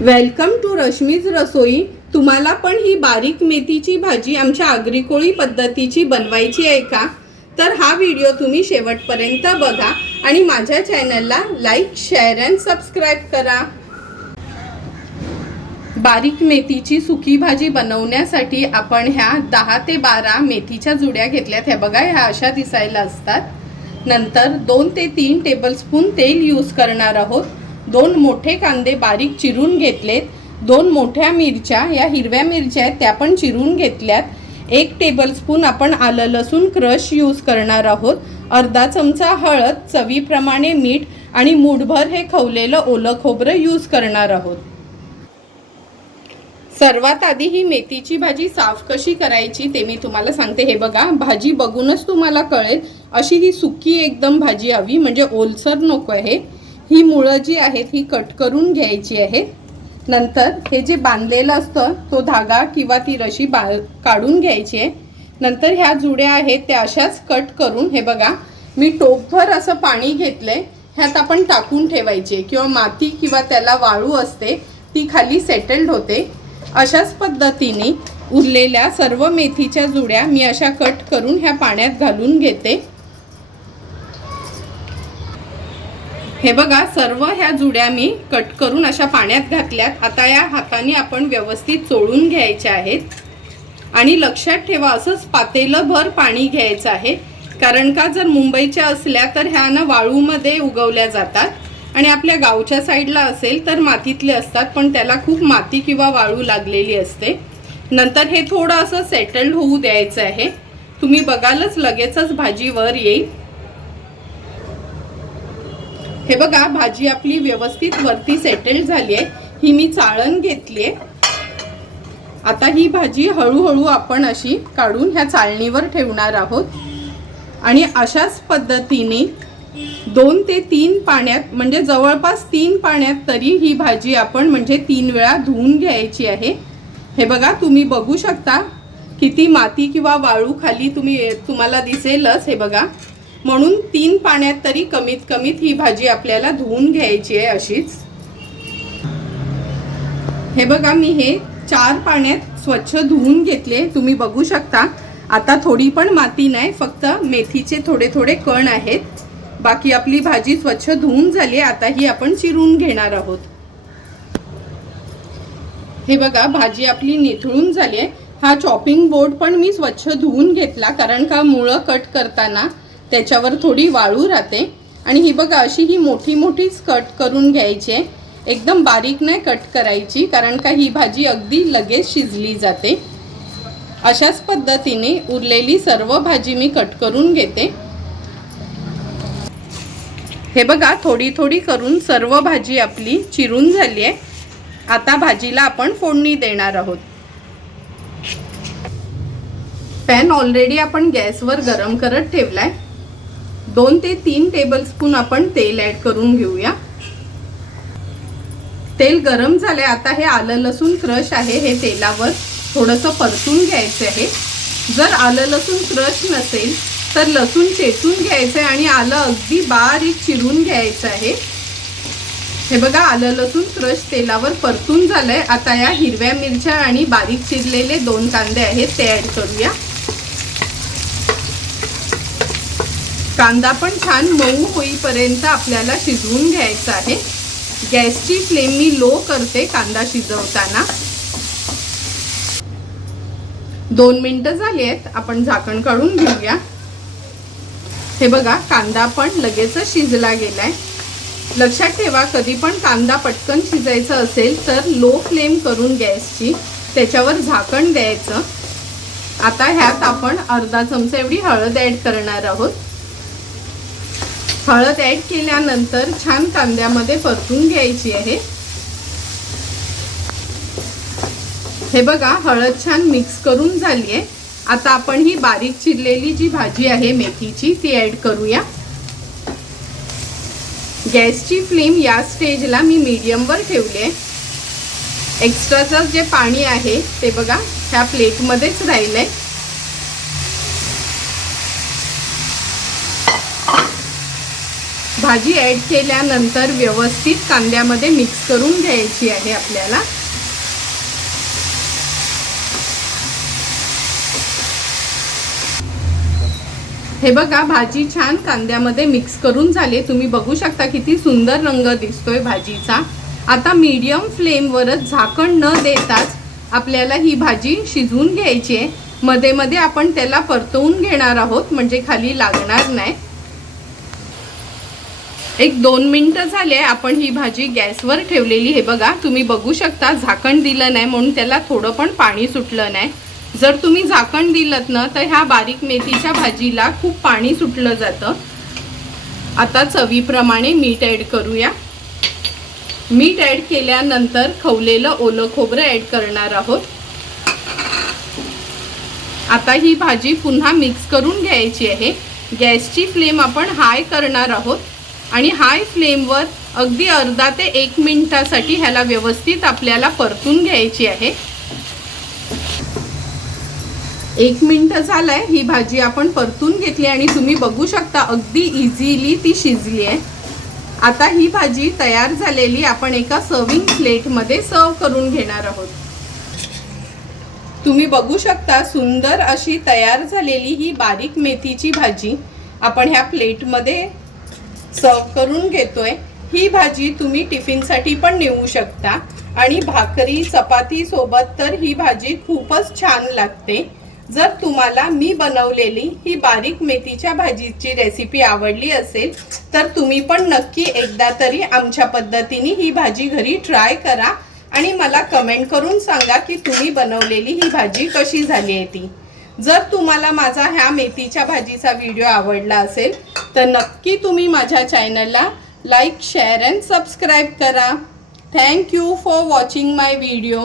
Welcome to Rashmi's रसोई तुम्हाला पण ही बारीक मेथीची भाजी आमच्या आगरीकोळी पद्धतीची बनवायची आहे का? तर हा व्हिडिओ तुम्ही शेवटपर्यंत बघा आणि माझ्या चॅनलला लाईक शेअर अँड सबस्क्राईब करा. बारीक मेथीची सुकी भाजी बनवण्यासाठी आपण ह्या दहा ते बारा मेथीच्या जुड्या घेतल्यात. ह्या बघा ह्या अशा दिसायला असतात. नंतर दोन ते तीन टेबलस्पून तेल यूज करणार आहोत. दोन मोठे कांदे बारीक चिरून घेतलेत. दोन मोठ्या मिरच्या या हिरव्या मिरच्या आहेत त्या पण चिरून घेतल्यात. एक टेबलस्पून आपण आलं लसूण क्रश यूज करणार आहोत. अर्धा चमचा हळद चवीप्रमाणे मीठ आणि मूठभर हे खवलेलं ओलं खोबरं यूज करणार आहोत. सर्वात आधी ही मेथीची भाजी साफ कशी करायची ते मी तुम्हाला सांगते. हे बघा भाजी बघूनच तुम्हाला कळेल. अशी ही सुकी एकदम भाजी हवी म्हणजे ओलसर नको आहे. ही मुळं जी आहेत ही कट करून घ्यायची आहेत. नंतर हे जे बांधलेलं असतं तो धागा किंवा ती रशी बा काढून घ्यायची आहे. नंतर ह्या जुड्या आहेत त्या अशाच कट करून हे बघा मी टोपभर असं पाणी घेतलं आहे ह्यात आपण टाकून ठेवायचे किंवा माती किंवा त्याला वाळू असते ती खाली सेटल्ड होते. अशाच पद्धतीने उरलेल्या सर्व मेथीच्या जुड्या मी अशा कट करून ह्या पाण्यात घालून घेते. हे बघा सर्व ह्या जुड्या मी कट करून अशा पाण्यात घातल्यात. आता या हाताने आपण व्यवस्थित चोळून घ्यायच्या आहेत. आणि लक्षात ठेवा असंच पातेलं भर पाणी घ्यायचं आहे. कारण का जर मुंबईच्या असल्या तर ह्या ना वाळूमध्ये उगवल्या जातात. आणि आपल्या गावच्या साईडला असेल तर मातीतले असतात पण त्याला खूप माती किंवा वाळू लागलेली असते. नंतर हे थोडं असं सेटल्ड होऊ द्यायचं आहे. तुम्ही बघालच लगेचच भाजी वर येईल. हे बघा भाजी आपली व्यवस्थित वरती सेटल झाली आहे. ही मी चाळण घेतली आहे आता ही भाजी हळूहळू आपण अशी काढून ह्या चाळणीवर ठेवणार आहोत. आणि अशाच पद्धतीने दोन ते तीन पाण्यात म्हणजे जवळपास तीन पाण्यात तरी ही भाजी आपण म्हणजे तीन वेळा धुवून घ्यायची आहे. हे बघा तुम्ही बघू शकता किती माती किंवा वाळू खाली तुम्ही तुम्हाला दिसेलच. हे बघा म्हणून तीन पाण्यात तरी कमीत कमीत ही भाजी आपल्याला धुवून घ्यायची आहे अशीच. हे बघा मी हे चार पाण्यात स्वच्छ धुवून घेतले. तुम्ही बघू शकता आता थोडी पण माती नाही फक्त मेथीचे थोडे थोडे कण आहेत. बाकी आपली भाजी स्वच्छ धुवून झाली आता ही आपण चिरून घेणार आहोत. हे बघा भाजी आपली निथळून झाली आहे. हा चॉपिंग बोर्ड पण मी स्वच्छ धुवून घेतला कारण का मुळं कट करताना त्याच्यावर थोडी वाळू राहते. आणि ही बघा अशी ही मोठी मोठीच कट करून घ्यायची आहे. एकदम बारीक नाही कट करायची कारण का ही भाजी अगदी लगेच शिजली जाते. अशाच पद्धतीने उरलेली सर्व भाजी मी कट करून घेते. हे बघा थोडी थोडी करून सर्व भाजी आपली चिरून झाली आहे. आता भाजीला आपण फोडणी देणार आहोत. पॅन ऑलरेडी आपण गॅसवर गरम करत ठेवला आहे दोन ते तीन टेबलस्पून आपण तेल ॲड करून घेऊया. तेल गरम झाले आता हे आलं लसूण क्रश आहे. हे तेलावर थोडंसं परतून घ्यायचं आहे. जर आलं लसूण क्रश नसेल तर लसूण चेचून घ्यायचं आहे आणि आलं अगदी बारीक चिरून घ्यायचं आहे. हे बघा आलं लसूण क्रश तेलावर परतून झालंय. आता या हिरव्या मिरच्या आणि बारीक चिरलेले दोन कांदे आहेत ते ॲड करूया. कांदा पण छान मऊ होईपर्यंत आपल्याला शिजवून घ्यायचा आहे. गॅसची फ्लेम मी लो करते कांदा शिजवताना. दोन मिनटं झाली आहेत आपण झाकण काढून घेऊया. हे बघा कांदा पण लगेच शिजला गेलाय. लक्षात ठेवा कधी पण कांदा पटकन शिजायचा असेल तर लो फ्लेम करून गॅसची त्याच्यावर झाकण द्यायचं. आता ह्यात आपण अर्धा चमचा एवढी हळद ॲड करणार आहोत. हळद ॲड केल्यानंतर छान कांद्यामध्ये परतून घ्यायची आहे. हे बघा हळद छान मिक्स करून झाली आहे. आता आपण ही बारीक चिरलेली जी भाजी आहे मेथीची ती ॲड करूया. गॅसची फ्लेम या स्टेजला मी मीडियमवर ठेवली आहे. एक्स्ट्राचं जे पाणी आहे ते बघा ह्या प्लेटमध्येच राहिलं आहे भाजी ॲड केल्यानंतर व्यवस्थित कांद्यामध्ये मिक्स करून घ्यायची आहे आपल्याला. हे बघा भाजी छान कांद्यामध्ये मिक्स करून झाले. तुम्ही बघू शकता किती सुंदर रंग दिसतोय भाजीचा. आता मीडियम फ्लेमवरच झाकण न देताच आपल्याला ही भाजी शिजवून घ्यायची आहे. मध्ये मध्ये आपण त्याला परतवून घेणार आहोत म्हणजे खाली लागणार नाही. एक दोन मिनटं झाले आपण ही भाजी गॅसवर ठेवलेली हे बघा तुम्ही बघू शकता झाकण दिलं नाही म्हणून त्याला थोडं पण पाणी सुटलं नाही. जर तुम्ही झाकण दिलं ना तर ह्या बारीक मेथीच्या भाजीला खूप पाणी सुटलं जातं. आता चवीप्रमाणे मीठ ॲड करूया. मीठ ॲड केल्यानंतर खवलेलं ओलं खोबरं ॲड करणार आहोत. आता ही भाजी पुन्हा मिक्स करून घ्यायची आहे. गॅसची फ्लेम आपण हाय करणार आहोत. आणि हाय फ्लेमवर अगदी अर्धा ते एक मिनिटासाठी ह्याला व्यवस्थित आपल्याला परतून घ्यायची आहे. एक मिनटं झालं आहे ही भाजी आपण परतून घेतली आणि तुम्ही बघू शकता अगदी इझिली ती शिजली आहे. आता ही भाजी तयार झालेली आपण एका सर्विंग प्लेटमध्ये सर्व करून घेणार आहोत. तुम्ही बघू शकता सुंदर अशी तयार झालेली ही बारीक मेथीची भाजी. आपण ह्या प्लेटमध्ये सर्व करून घेतोय. ही भाजी तुम्ही टिफिनसाठी पण नेऊ शकता. आणि भाकरी चपाती सोबत तर ही भाजी खूपच छान लागते. जर तुम्हाला मी बनवलेली ही बारीक मेथीच्या भाजीची रेसिपी आवडली असेल तर तुम्ही पण नक्की एकदा तरी आमच्या पद्धतीने ही भाजी घरी ट्राय करा. आणि मला कमेंट करून सांगा की तुम्ही बनवलेली ही भाजी कशी झाली आहे ती. जर तुम्हाला माझा ह्या मेथीच्या भाजीचा व्हिडिओ आवडला असेल तर नक्की तुम्ही माझ्या चॅनलला लाईक शेअर अँड सबस्क्राईब करा. Thank you for watching my video